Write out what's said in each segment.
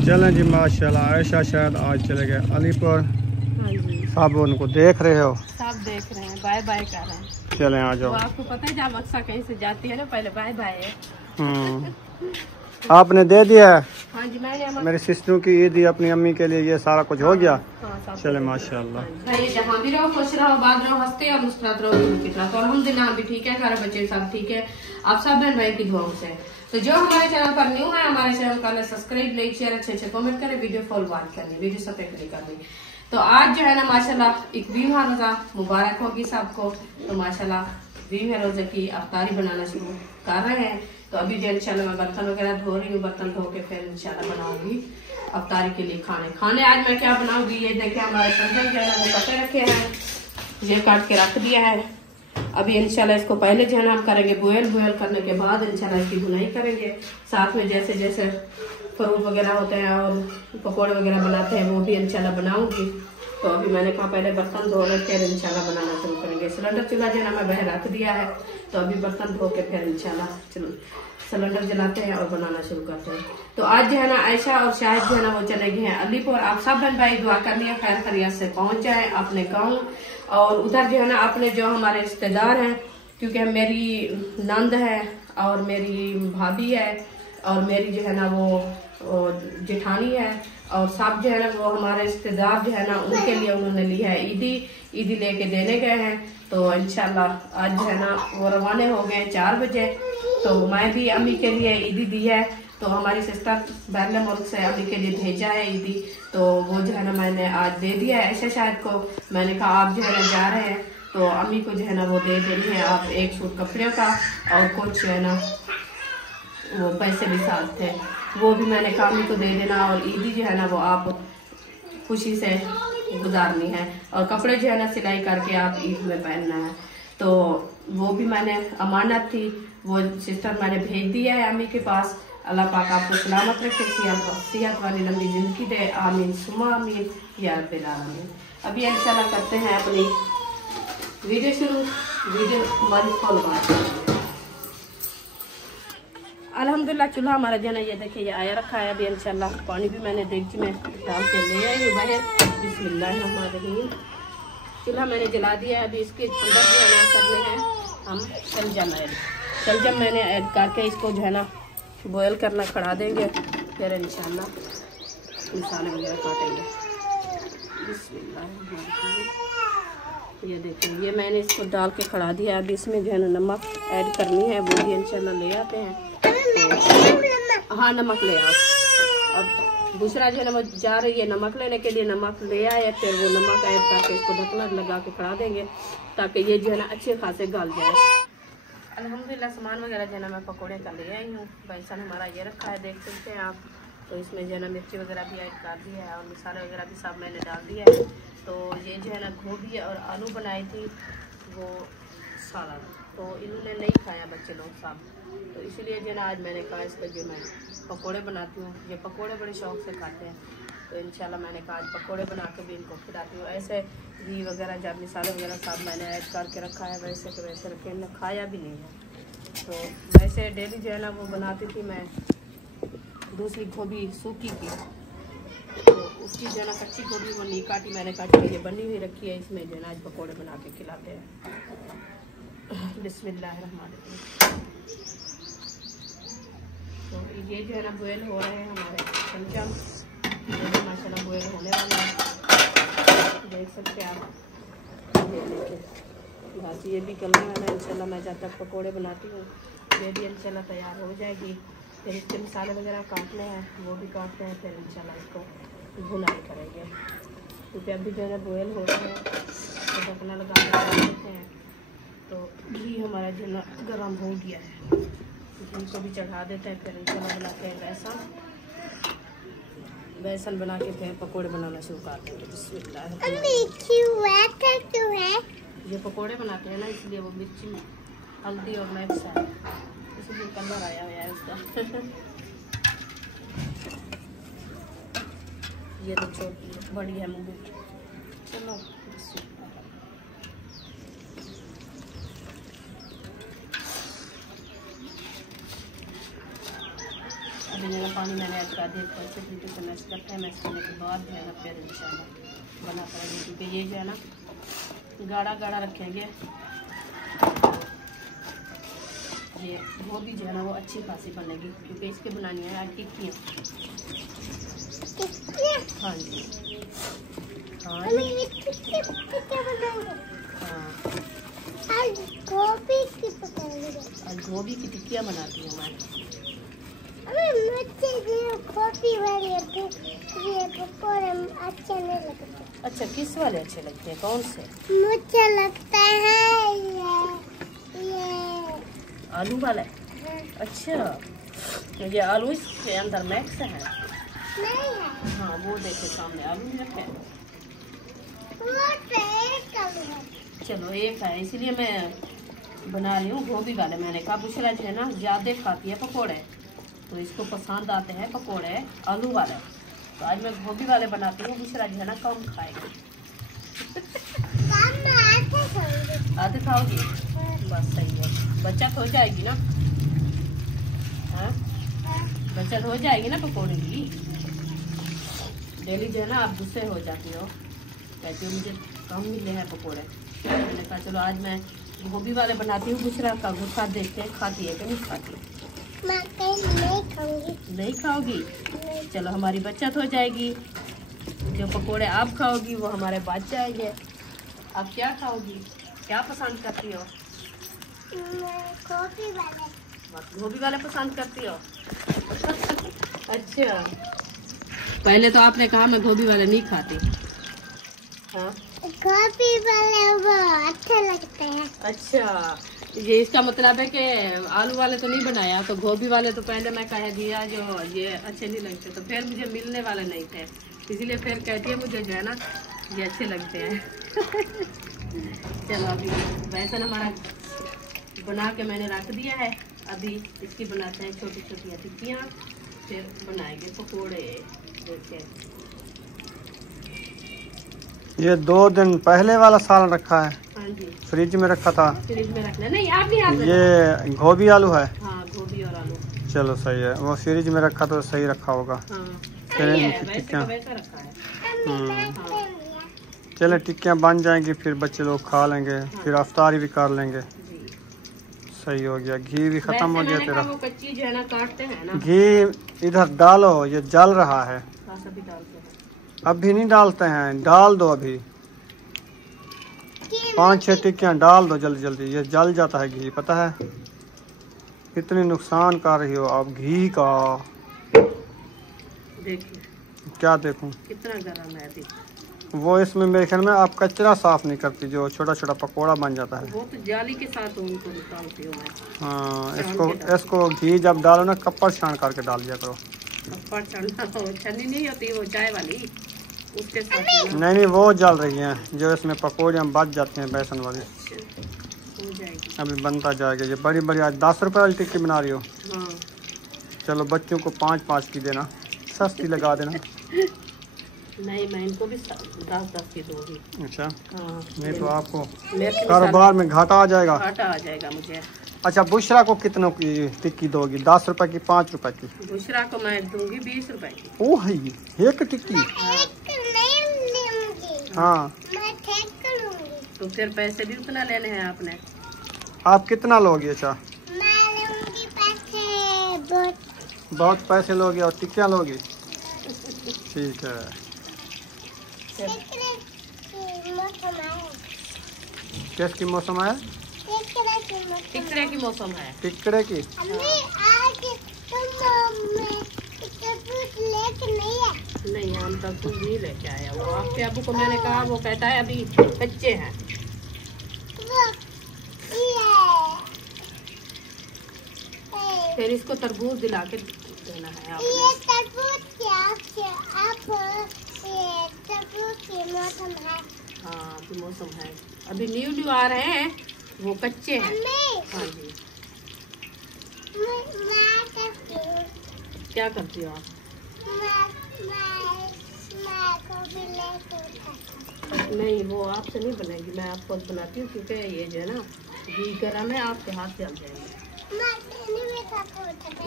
चलें जी माशाल्लाह। आयशा शायद आज चले गए अलीपुर। हाँ जी, सब उनको देख रहे हो? सब देख रहे हैं, बाय बाय कर रहे हैं। चलें आ जाओ। तो आपको पता है जब अक्सर कहीं से जाती है ना पहले बाय बाय है। आपने दे दिया है? हाँ जी, मैंने मेरी सिस्टरों की ईद दी अपनी अम्मी के लिए, ये सारा कुछ हो गया। हाँ, चले माशाल्लाह। भाई जहाँ भी रहो खुश रहो, बात रहो, हंसते और मुस्कुराते रहो कितना। तो अल्हम्दुलिल्लाह हम भी ठीक है, सारे बच्चे सब ठीक है, आप सब बहन भाई की दुआओं से। तो जो हमारे चैनल पर न्यू है, हमारे चैनल का सब्सक्राइब, लाइक, शेयर, अच्छे कमेंट करें, वीडियो फॉलो वॉच करनी, वीडियो सब्सक्राइब नहीं करनी। तो आज जो है ना माशाल्लाह 21वां रोजा मुबारक होगी सबको। तो माशाल्लाह 20वें रोजे की अफ्तारी बनाना शुरू कर रहे हैं। तो अभी जो इंशाल्लाह मैं बर्तन वगैरह धो रही हूँ, बर्तन धो के फिर इंशाल्लाह बनाऊंगी अफ्तारी के लिए खाने आज मैं क्या बनाऊंगी। ये देखिए हमारे संदन जो है वो कटे रखे हैं, ये काट के रख दिया है। अभी इंशाल्लाह इसको पहले जो है ना हम करेंगे बॉयल करने के बाद इंशाल्लाह इसकी भुनाई करेंगे। साथ में जैसे जैसे फ्रूट वगैरह होते हैं और पकौड़े वगैरह बनाते हैं वो भी इंशाल्लाह बनाऊंगी। तो अभी मैंने कहा पहले बर्तन धो लेते हैं, इंशाल्लाह बनाना शुरू करेंगे। सिलेंडर चूल्हा जो है ना मैं बाहर रख दिया है, तो अभी बर्तन धो के फिर इंशाल्लाह सिलेंडर जलाते हैं और बनाना शुरू करते हैं। तो आज जो है ना आयशा और शाहिद जो है ना वो चले गए हैं अलीपुर। आप सब बहन भाई दुआ करनी है खैर खैरियत से पहुंच जाए अपने गाँव। और उधर जो है ना अपने जो हमारे रिश्तेदार हैं, क्योंकि मेरी नंद है और मेरी भाभी है और मेरी जो है ना वो जेठानी है, और सब जो है ना वो हमारे रिश्तेदार जो है ना उनके लिए उन्होंने ली है ईदी लेके देने गए हैं। तो इंशाल्लाह आज जो है ना वो रवाने हो गए 4 बजे। तो मैं भी अम्मी के लिए ईदी दी है, तो हमारी सिस्टर बैरले मुल्क से अम्मी के लिए भेजा है ईदी। तो वो जो है ना मैंने आज दे दिया है ऐसे शायद को। मैंने कहा आप जो है ना जा रहे हैं तो अम्मी को जो है ना वो दे देनी है आप एक सूट कपड़े का और कुछ जो है ना वो पैसे भी साथ थे, वो भी मैंने कहा अम्मी को दे देना। और ईदी जो है ना वो आप खुशी से गुजारनी है और कपड़े जो है ना सिलाई करके आप ईद में पहनना है। तो वो भी मैंने अमानत थी, वो सिस्टर मैंने भेज दिया है अम्मी के पास। अल्लाह पाक आपको सलामत रखे, सेहत वाली लंबी जिंदगी दे, आमीन सुमा आमीन या रब्बिल आमीन। अभी इंशाल्लाह करते हैं अपनी वीडियो शुरू, वीडियो हमारी फॉलो। अल्हम्दुलिल्लाह चूल्हा हमारा जो है ना ये देखिए ये आया रखा है। अभी इंशाल्लाह पानी भी मैंने देगची में डाल के ले आई हूँ बाहर। बिस्मिल्लाहिर्रहमानिर्रहीम। चूल्हा मैंने जला दिया है। अभी इसके अंदर जो है ना करने हैं हम शलजम मैंने ऐड करके इसको जो है ना बॉयल करना खड़ा देंगे, फिर इंशाल्लाह मसाले वगैरह काटेंगे। बिस्मिल्लाहिर्रहमानिर्रहीम। ये देखिए ये मैंने इसको डाल के खड़ा दिया। अभी इसमें जो है ना नमक ऐड करनी है, वो भी इंशाल्लाह ले आते हैं। हाँ नमक ले आओ। अब दूसरा जो है ना जा रही है नमक लेने के लिए, नमक ले आए, फिर वो नमक ऐड करके इसको ढकना लगा के खड़ा देंगे ताकि ये जो है ना अच्छे खासे गल जाए। अल्हम्दुलिल्लाह सामान वगैरह जो है ना मैं पकौड़े का ले आई हूँ। बेसन हमारा ये रखा है देख सकते हैं आप। तो इसमें जो है ना मिर्ची वगैरह भी ऐड कर दी है और मसाले वगैरह भी सब मैंने डाल दिया है। तो ये जो है ना गोभी और आलू बनाई थी वो सालन, तो इन्होंने नहीं खाया बच्चे लोग सब, तो इसलिए जो है ना आज मैंने कहा इसका जो मैं पकोड़े बनाती हूँ। ये पकोड़े बड़े शौक से खाते हैं, तो इंशाल्लाह मैंने कहा आज पकोड़े बना के भी इनको खिलाती हूँ। ऐसे घी वगैरह जब मसाले वगैरह सब मैंने ऐड करके रखा है, वैसे के वैसे रखे, इन्हें खाया भी नहीं है। तो वैसे डेली जो है ना वो बनाती थी मैं दूसरी गोभी सूखी की, तो उसकी जो है ना कच्ची गोभी वो नहीं काटी मैंने, काटी ये बनी हुई रखी है। इसमें जो है ना आज पकौड़े बना के खिलाते हैं। बिस्मिल्लाहिर्रहमानिर्रहीम। तो ये जो है ना बॉयल हो रहे हैं हमारे शलजम, ये भी माशाल्लाह बॉयल होने वाले हैं, देख सकते हैं आप। बस ये भी गलने वाला है इंशाल्लाह। मैं जब तक पकौड़े बनाती हूँ ये भी इंशाल्लाह तैयार हो जाएगी। फिर इसके मसाले वगैरह काटने हैं, वो भी काटते हैं, फिर इंशाल्लाह इसको भुनाई करेंगे। क्योंकि अभी जो है ना बॉयल हो रहे हैं तो ढकना लगा के देते हैं। तो घी हमारा जो ना गर्म हो गया है, घी को भी चढ़ा देते हैं, फिर इंशाल्लाह बनाते हैं बेसन बना के फिर पकोड़े बनाना शुरू कर देंगे। बिस्मिल्लाह। ये पकोड़े बनाते हैं ना इसलिए वो मिर्ची हल्दी और मिर्च है, इसलिए कलर आया हुआ है इसका। ये तो छोटी बड़ी है मूवी। चलो अभी पानी मैंने ऐड कर दिया, तो अच्छे तरीके से मैश करते हैं। मैश करने के बाद जो है ना फिर इंशाल्लाह बना करेंगे, क्योंकि ये जो है ना गाढ़ा गाढ़ा रखेंगे। ये गोभी जो है ना वो अच्छी खासी बनेगी, क्योंकि इसके बनानी है आज टिक्कियाँ। हाँ जी, हाँ आज गोभी की टिक्कियाँ बनाती हूँ मैं। अच्छा नहीं लगता। अच्छा, किस वाले अच्छे लगते हैं, कौन से? मुझे लगता है ये आलू वाले। अच्छा, तो ये आलू इसके अंदर मैक्स है? नहीं है। हाँ, वो देखिए सामने आलू ही रखे हैं। चलो एक है, इसीलिए मैं बना रही हूँ गोभी वाले। मैंने कहा बुशरा जो है ना ज़्यादा खाती है पकोड़े, तो इसको पसंद आते हैं पकोड़े आलू वाले, तो आज मैं गोभी वाले बनाती हूँ। बुशरा जो है ना कम खाएगी। आधे खाओगी? बस सही है, बचत हो जाएगी ना। हाँ, बचत हो जाएगी ना पकोड़े की। डेली जो है ना आप गुस्से हो जाती हो, कहती हो मुझे कम मिले हैं पकोड़े। मैंने कहा चलो आज मैं गोभी वाले बनाती हूँ। बुशरा का गुस्सा देखते हैं खाती है कि नहीं खाती। मैं नहीं खाऊंगी। नहीं खाओगी? चलो हमारी बचत हो जाएगी। जो पकोड़े आप खाओगी वो हमारे बच जाएंगे। आप क्या खाओगी, क्या पसंद करती हो? गोभी वाले। बस गोभी वाले पसंद करती हो? अच्छा, पहले तो आपने कहा मैं गोभी वाले नहीं खाती। हाँ, गोभी वाले वो अच्छे लगते हैं। अच्छा, ये इसका मतलब है कि आलू वाले तो नहीं बनाया, तो गोभी वाले तो पहले मैं कह दिया जो ये अच्छे नहीं लगते, तो फिर मुझे मिलने वाले नहीं थे, इसीलिए फिर कहती है मुझे जो है ना ये अच्छे लगते हैं। चलो अभी वैसे हमारा बना के मैंने रख दिया है, अभी इसकी बनाते हैं छोटी छोटी टिक्कियाँ, फिर बनाएंगे पकोड़े। देखिए ये 2 दिन पहले वाला सालन रखा है, हाँ जी, फ्रिज में रखा था। फ्रिज में रखना नहीं, आप नहीं आप ये गोभी आलू है। हाँ, गोभी और आलू। चलो सही है, वो फ्रिज में रखा तो सही रखा होगा। हाँ, सही है, वैसे का वैसा रखा है। हाँ, चले टिक्कियाँ बन जाएंगी, फिर बच्चे लोग खा लेंगे, फिर अफ्तारी भी कर लेंगे। जी। सही हो गया, घी भी खत्म हो गया तेरा। वो कच्ची जो है ना काटते हैं ना, घी इधर डालो, ये जल रहा है। सभी डालते हैं। अभी नहीं डालते हैं, डाल दो अभी 5-6 टिक्कियाँ डाल दो जल्दी जल्दी, ये जल जाता है घी, पता है कितनी नुकसान कर रही हो आप घी का। देखिए क्या देखूं, कितना गरम है अभी। वो इसमें मेरे ख्याल में आप कचरा साफ नहीं करती, जो छोटा छोटा पकोड़ा बन जाता है। वो तो जाली के साथ उनको निकालती हूँ मैं। हाँ, इसको घी जब डालो ना कपड़ छान करके डाल दिया करो। कपड़ छन्नी नहीं होती वो चाय वाली, उसके साथ नहीं वो जल रही है, जो इसमें पकौड़ियाँ बच जाती हैं बेसन वाली। हो जाएगी, अभी बनता जाएगा। ये बड़ी बड़ी आज 10 रुपए वाली टिक्की बना रही हो। हाँ। चलो बच्चों को 5-5 की देना, सस्ती लगा देना। नहीं, मैं इनको भी 10-10 की दूंगी। अच्छा, हाँ, नहीं तो आपको मेरे कारोबार में घाटा आ जाएगा। घाटा आ जाएगा मुझे। अच्छा, बुशरा को कितनों की टिक्की दोगी, 10 रुपए की 5 रुपए की? बुशरा को मैं दूंगी 20 रुपए की। ओ है एक टिक्की। हाँ, तो फिर पैसे भी उतना लेने हैं आपने। आप कितना लोगे? अच्छा, बहुत पैसे लोगे और टिक्कियाँ लोगी, ठीक है। किसकी मौसम है? टिकड़े की मौसम है। टिकड़े की? नहीं, हम तक दूध नहीं लेके आया। वो आपके अबू को मैंने कहा, वो कहता है अभी कच्चे हैं। फिर इसको तरबूज दिला के देना है आपने। ये तरबूज की मौसम है। हाँ, अभी मौसम है, अभी न्यू आ रहे हैं, वो कच्चे हैं। हाँ जी। क्या करती हो आप? नहीं, वो आपसे नहीं बनेगी, मैं आपको बनाती हूँ, क्योंकि ये जो है ना घी गर्म है, आपके हाथ जल जाएंगे।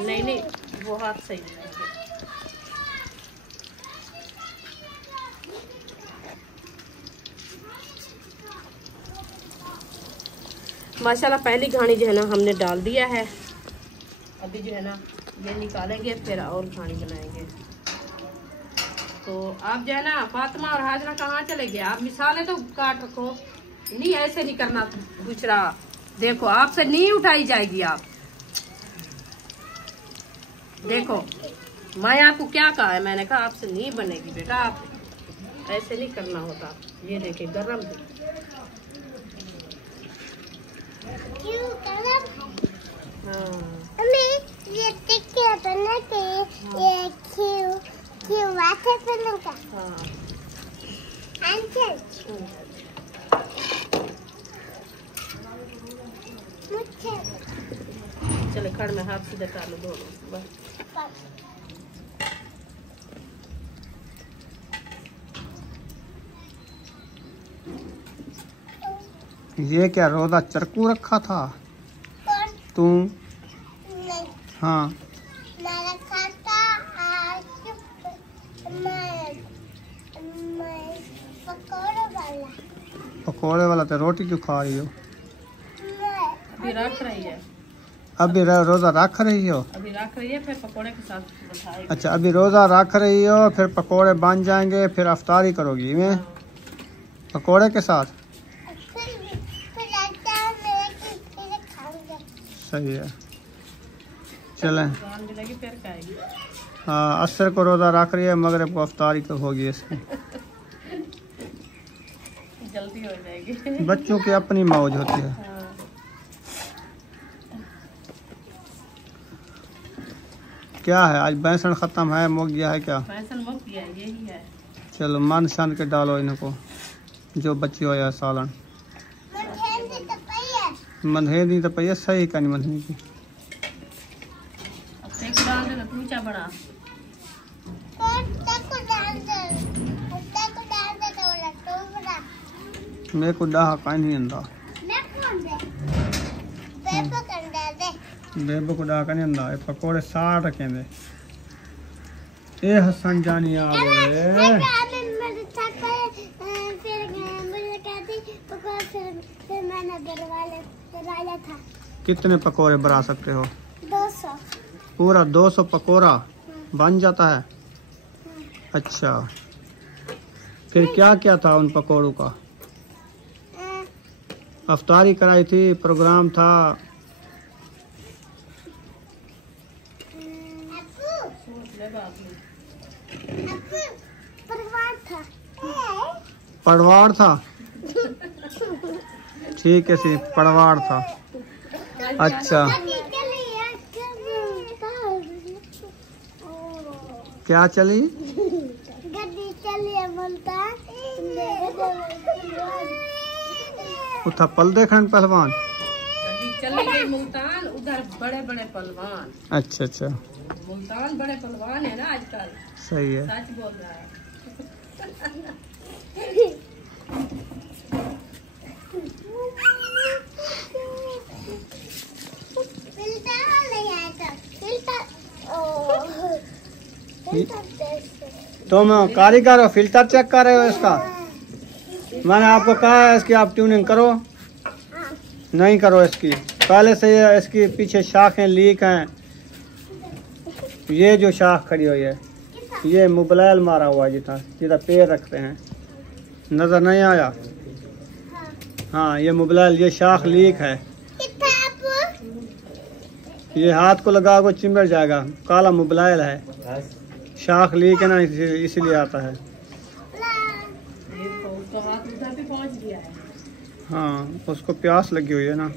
नहीं, वो हाथ सही नहीं है। माशाल्लाह पहली घानी जो है ना हमने डाल दिया है। अभी जो है ना ये निकालेंगे फिर और घानी बनाएंगे। तो आप जो है ना फातिमा और हाजरा कहाँ चले गए? आप मिसालें तो काट रखो। नहीं ऐसे नहीं करना पूछ रहा। देखो आपसे नहीं उठाई जाएगी। आप देखो मैं आपको क्या कहा है, मैंने कहा आपसे नहीं बनेगी बेटा, आप ऐसे नहीं करना होता। ये देखिए गरम है। क्यों गरम? हाँ ये टिक्की बना के ये क्यों वाटर बनेगा? हाँ अंकल मुझे चले खड़ में हाथ सीधे कर लो दोनों बस। ये क्या रोदा चरकू रखा था तू? नहीं हाँ मैं खाता आज मैं पकोड़े वाला तो रोटी क्यों खा रही हो? अभी रख रही है। अभी रोजा रख रही हो? अभी रख रही है फिर पकोड़े के साथ बताएगी। अच्छा अभी रोजा रख रही हो फिर पकोड़े बन जाएंगे फिर अफ्तारी करोगी में पकोड़े के साथ? सही है चलें। फिर खाएगी। हाँ असर को रोजा रख रही है मगरिब को अफ्तारी तो होगी इसकी। जल्दी हो जाएगी। बच्चों की अपनी मौज होती है। हाँ। क्या है आज बेसन खत्म है मुक गया है क्या? बेसन मुक गया यही है। चलो मन शन के डालो इनको जो बची हो या सालन मंधे तो पहिए सही का नहीं मंधे की। डाल देना पूछा बड़ा मेरे को डाहा का नहीं अंदा बेबो को डाहा का नहीं अंदा। पकोड़े साठ रखे दे ए हसन जानी आ गए। था कितने पकोड़े बना सकते हो? 200। पूरा 200 पकोड़ा बन जाता है? अच्छा फिर क्या क्या था उन पकोड़ों का? अफ्तारी कराई थी प्रोग्राम था? पड़वाड़ था? ठीक है सी पड़वाड़ था। अच्छा क्या चली? गड्डी चली बोलता उठा पल देखन पहलवान चली गई मुल्तान। उधर बड़े बड़े पहलवान। अच्छा अच्छा मुल्तान बड़े पहलवान है ना आजकल। सही है सच बोल रहा है। तुम कारीगर हो फिल्टर चेक कर रहे हो इसका? मैंने आपको कहा है इसकी आप ट्यूनिंग करो। नहीं करो इसकी पहले से ये इसकी पीछे शाखें लीक हैं। ये जो शाख खड़ी हुई है ये मुबलैल मारा हुआ है जितना जितना पैर रखते हैं नजर नहीं आया? हाँ ये मुबलैल ये शाख लीक है। ये हाथ को लगा को चिमड़ जाएगा। काला मुबलैल है शाख लीक है ना इसीलिए आता है। हाँ उसको प्यास लगी हुई है ना।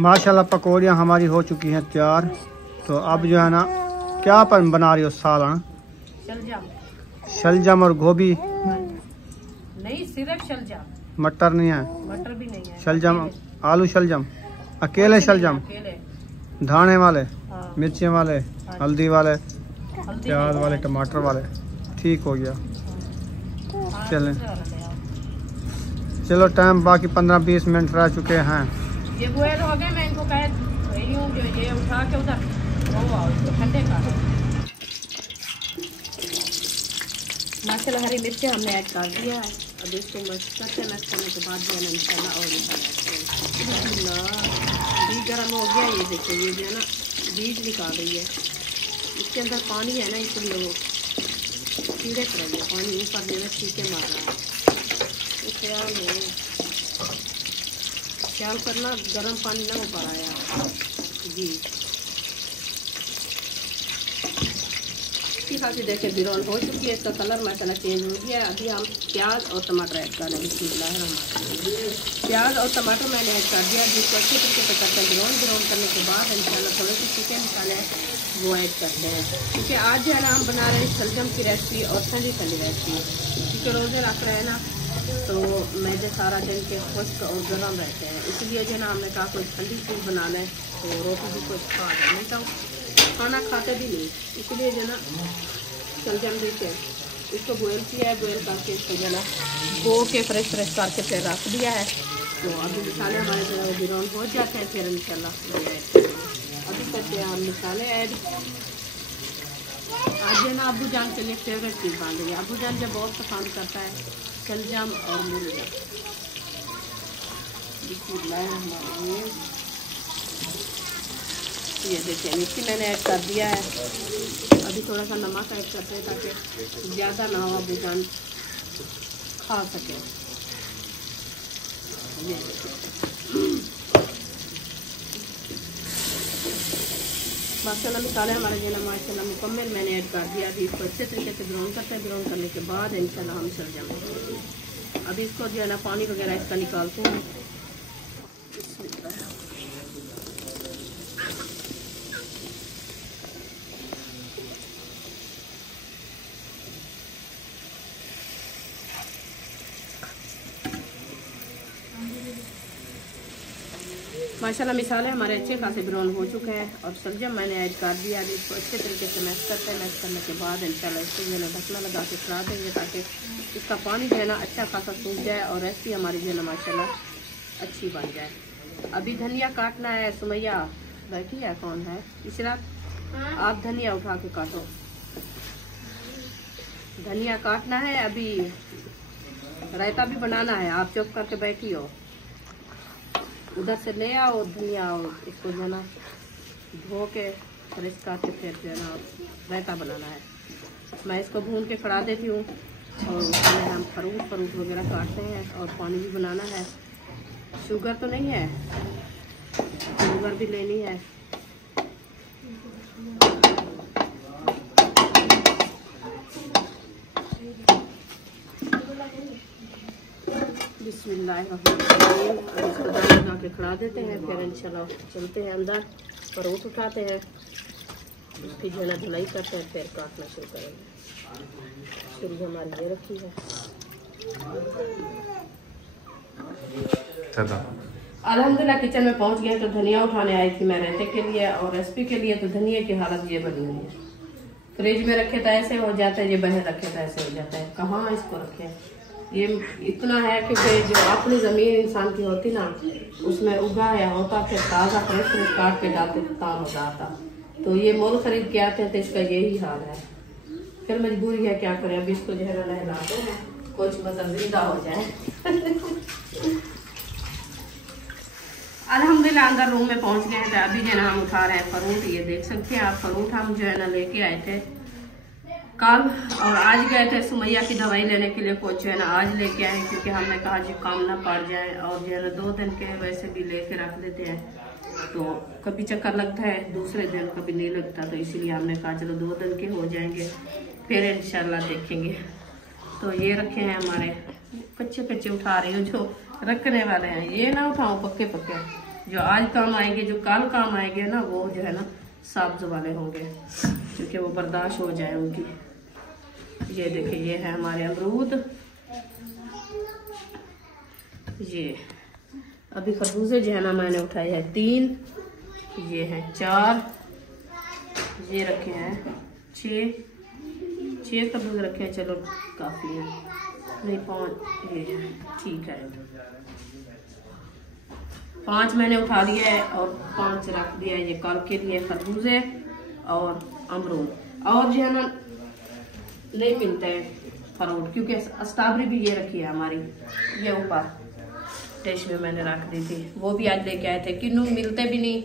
माशाल्लाह पकौड़ियाँ हमारी हो चुकी हैं तैयार। तो अब जो है ना क्या बना रही हो? सालन शलजम और गोभी? नहीं सिर्फ शलजम। मटर नहीं है? मटर भी नहीं है। शलजम आलू शलजम अकेले शलजम अकेले। धाने वाले? हाँ। मिर्ची वाले? हल्दी वाले? हल्दी प्याज वाले? टमाटर वाले? ठीक हो गया। चलें चलो टाइम बाकी 15-20 मिनट रह चुके हैं। ये बॉयल हो गए, मैं इनको कह रही हूँ जो ये उठा के उधर ठंडे का। माशाल्लाह हरी मिर्च हमने ऐड कर दिया है। अब इसको मिक्स करके मिक्स करने के बाद जो है ना इंशाल्लाह और बीज गर्म हो गया। ये देखिए ये जो है ना बीज निकाल रही है, इसके अंदर पानी है ना, इसलिए वो कीड़े पड़ रही है, पानी ऊपर जो है छींके मार रहा है। तो ख्याल करना गर्म पानी ना हो पा रहा है जी। इसकी खासी देखें ब्राउन हो चुकी है, इसका कलर मसाला चेंज हो गया। अभी हम प्याज और टमाटर ऐड कर लेंगे। प्याज और टमाटर मैंने ऐड कर दिया, जिसको अच्छे तरीके से करते हैं ब्राउन करने के बाद इंशाल्लाह थोड़े से चिकन मसाले वो ऐड करते हैं। क्योंकि आज जो है ना हम बना रहे हैं शलजम की रेसिपी और ठंडी रेसिपी। क्योंकि रोज़े रख रहे हैं ना, तो मैदे सारा दिन के खुश्क और गर्म रहते हैं, इसलिए जो है ना हमने कहा कोई ठंडी चीज़ बना लें तो रोटी भी कुछ खा जाए, नहीं तो खाना खाते भी नहीं। इसलिए जो है ना शलजम देखिए इसको बॉयल किया है, बॉयल करके इसको जो है ना धो के फ्रेश करके फिर रख दिया है। तो अभी मसाले हमारे जो है ब्राउन हो जाते हैं, फिर इंशाल्लाह अभी करते हैं हम मसाले ऐड। आज जो है ना अबू जान के लिए फेवरेट चीज़ बन रही है। अबू जान जब बहुत पसंद करता है शलजम और मुर्गा। ये देखिए मिर्ची मैंने ऐड कर दिया है। अभी थोड़ा सा नमक ऐड करते हैं ताकि ज़्यादा ना हो, अबू जान खा सके। ये माशाल्लाह मसाले हमारे जो है ना माशाल्लाह मुकम्मल मैंने ऐड कर दिया। अभी इसको अच्छे तरीके से ब्राउन करते हैं। ब्राउन करने के बाद इंशाल्लाह हम चल जाएंगे। अभी इसको जो है ना पानी वगैरह इसका निकालते हैं। माशाल्लाह मिसाले हमारे अच्छे खासे ब्राउन हो चुके हैं और शलजम मैंने ऐड कर दिया। अभी इसको अच्छे तरीके से मैश करते हैं। मैश करने के बाद इंशाल्लाह इसको जो है ना ढकना लगा के चला देंगे ताकि इसका पानी जो है ना अच्छा खासा सूख जाए और रेसिपी हमारी जो है ना माशाल्लाह अच्छी बन जाए। अभी धनिया काटना है। सुमैया बैठी है, कौन है? इशरात, आप धनिया उठा के काटो। धनिया काटना है, अभी रायता भी बनाना है। आप चुप करके बैठी हो, उधर से ले आओ धनिया और इसको जो है ना धो के फ्रेश करके फिर जो है ना रायता बनाना है। मैं इसको भून के फड़ा देती हूँ और उसमें हम फ्रूट वगैरह काटते हैं और पानी भी बनाना है। शुगर तो नहीं है, शुगर भी लेनी है। बिस्मिल्लाहिर्रहमानिर्रहीम। इसको दाल लगा के खड़ा देते हैं, फिर इंशाल्लाह चलते हैं अंदर। फ्रूट उठाते हैं, उसकी जो है ना धुलाई करते हैं, फिर काटना शुरू करेंगे। शुरू हमारी ये रखी है। अल्हम्दुलिल्लाह किचन में पहुंच गए। तो धनिया उठाने आई थी मैं रायते के लिए और रेसिपी के लिए। तो धनिया की हालत ये बनी हुई है। फ्रिज में रखे तो ऐसे हो जाता है, ये बाहर रखे तो ऐसे हो जाता है। कहाँ इसको रखे? ये इतना है कि जो अपनी ज़मीन इंसान की होती ना, उसमें उगाया होता, फिर ताज़ा फ्रेश काट के डालते तो काम हो जाता। तो ये मोल खरीद के आते हैं तो इसका यही हाल है। फिर मजबूरी है, क्या करें। अभी इसको जो है ना नहलाते हैं, कुछ मतलब जिंदा हो जाए। अल्हम्दुलिल्लाह अंदर रूम में पहुंच गए थे। अभी जो है ना हम उठा रहे हैं फ्रूट। ये देख सकते हैं आप, फ्रूट हम जो है ना लेके आए थे कल और आज गए थे सुमैया की दवाई लेने के लिए। कुछ जो है ना आज लेके आए क्योंकि हमने कहा जी काम ना पड़ जाए और जो है ना 2 दिन के वैसे भी लेके रख देते हैं, तो कभी चक्कर लगता है, दूसरे दिन कभी नहीं लगता। तो इसीलिए हमने कहा चलो 2 दिन के हो जाएंगे, फिर इंशाल्लाह देखेंगे। तो ये रखे हैं हमारे, कच्चे कच्चे उठा रही हूँ जो रखने वाले हैं। ये ना उठाओ पक्के पक्के, जो आज काम आएंगे, जो कल काम आएंगे ना, वो जो है ना सब्ज वाले होंगे क्योंकि वो बर्दाश्त हो जाए उनकी। ये देखिए ये है हमारे अमरूद। ये अभी खरबूजे जो है ना मैंने उठाए हैं 3, ये हैं 4, ये रखे हैं 6 खरबूजे रखे हैं। चलो काफ़ी है। नहीं 5 ये ठीक है। 5 मैंने उठा लिया है और 5 रख दिया है ये कल के लिए, खरबूजे और अमरूद। और जो है ना नहीं मिलते हैं फ्रूट, क्योंकि स्ट्रॉबेरी भी ये रखी है हमारी, ये ऊपर डिश में मैंने रख दी थी, वो भी आज लेके आए थे। किन्नू मिलते भी नहीं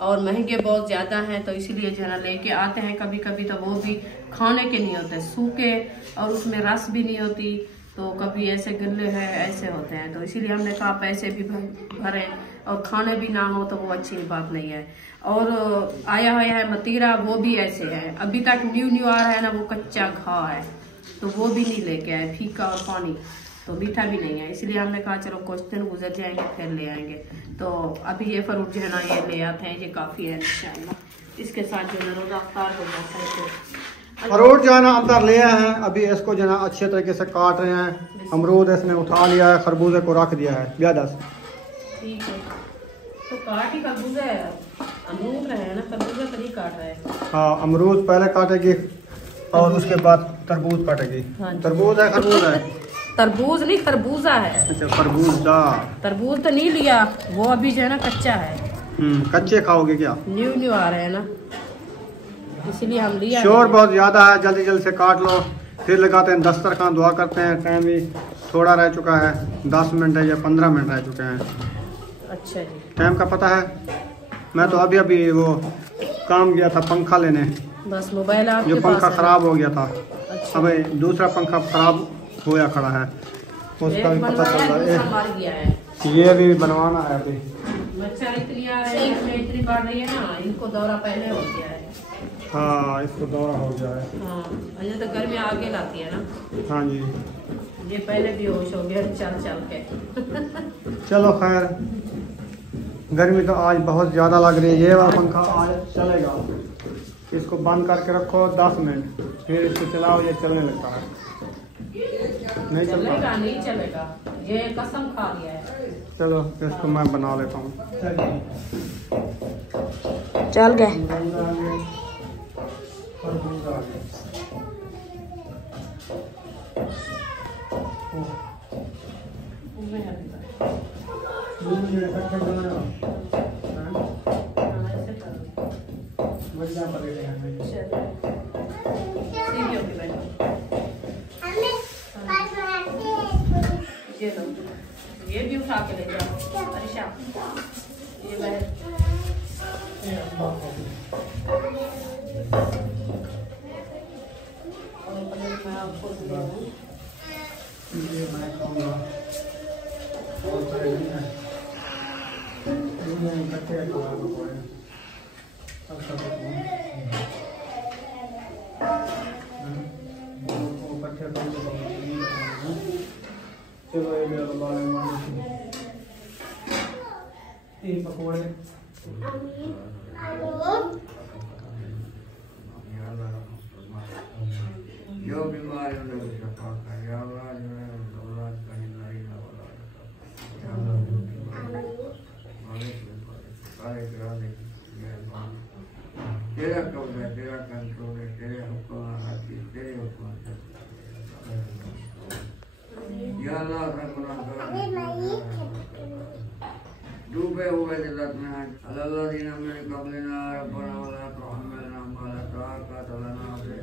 और महंगे बहुत ज़्यादा हैं, तो इसीलिए जो है ना लेके आते हैं कभी कभी, तो वो भी खाने के नहीं होते, सूखे और उसमें रस भी नहीं होती, तो कभी ऐसे गिल्ले हैं ऐसे होते हैं, तो इसीलिए हमने कहा पैसे भी भरे और खाने भी ना हो तो वो अच्छी बात नहीं है। और आया हुआ है मतीरा, वो भी ऐसे है, अभी तक न्यू आ रहा है ना, वो कच्चा घा है, तो वो भी नहीं लेके आए, फीका और पानी, तो मीठा भी नहीं है, इसलिए हमने कहा चलो कुछ दिन गुजर जाएंगे फिर ले आएंगे। तो अभी ये फ्रूट जो है ना ये ले आते हैं, ये काफ़ी है इंशाल्लाह। इसके साथ जो है रोज़ा अफ्तार हो जाता है। तो फ्रूट जो है ना अंदर ले आए हैं, अभी इसको जो है ना अच्छे तरीके से काट रहे हैं। अमरूद इसने उठा लिया है, खरबूजे को रख दिया है। ब्याह दस ठीक है, तो काट ही खरबूजा है, अमरूद रहे हैं ना, खरबूजा तो नहीं काट रहा है। हाँ, अमरूद पहले काटेगी और उसके बाद तरबूज काटेगी। हाँ, तरबूज है खरबूज है? तरबूज नहीं, खरबूजा है। अच्छा, खरबूजा। तरबूज तो नहीं लिया, वो अभी जो है ना कच्चा है। कच्चे खाओगे क्या? न्यू आ रहे हैं ना, इसीलिए हम लिया। शोर बहुत ज्यादा है, जल्दी जल्दी से काट लो, फिर लगाते हैं दस्तरखान, दुआ करते हैं। टाइम भी थोड़ा रह चुका है, 10 मिनट है या 15 मिनट रह चुके हैं। अच्छा जी, टाइम का पता है? मैं तो अभी अभी वो काम गया था पंखा लेने, बस मोबाइल आपके जो पंखा पास खराब हो गया था। अच्छा। अब दूसरा पंखा खराब होया खड़ा है, उसका भी पता चल रहा मर गया है, है। ये भी बनवाना है अभी। मच्छर इतनी आ रही है, इसमें इतनी बढ़ रही है ना, इनको दौरा पहले हो गया है। हाँ, इसको दौरा हो गया है। हाँ, अजय तो गर्मी आगे लाती है ना। हाँ जी, ये पहले भी होश हो गया चल चल के। चलो खैर, गर्मी तो आज बहुत ज़्यादा लग रही है। ये वाला पंखा आज चलेगा, इसको बंद करके रखो 10 मिनट, फिर इसको चलाओ, ये चलने लगता है। नहीं चलेगा, नहीं चलेगा, ये कसम खा लिया है। चलो इसको मैं बना लेता हूँ। चल गए। ये भी उठा के ले जाओ अरिशा, ये मैं खाऊंगा और चलो ये मेरा तीन पकौड़े जो बीमारी तेरा कब्जा, तेरा कंट्रोल है, तेरे हुक्म आती, तेरे हुक्म या अल्लाह का डूबे हुए जगत में अल्लाह दीना मेरे कबलना रब्बना वला तुहमिलना मा ला ताक़त लना बि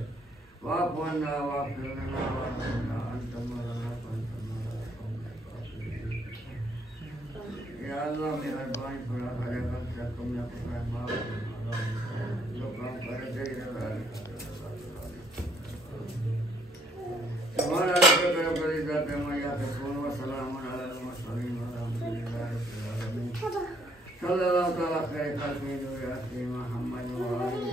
वाफ़ अन्ना वाग़फ़िर लना वरहमना अंत मौलाना या अल्लाह मेहरबानी फरमा करे बख्श तुमने अपना माफ जो काम करे दे तुम्हारा करो करी जाते मैया के सोनो सलाम अलैहि वसल्लम अलहम्दुलिल्लाह रब्बिल आलमीन सल्लल्लाहु तआला खैर खल्क़ी मोहम्मद व आलिहि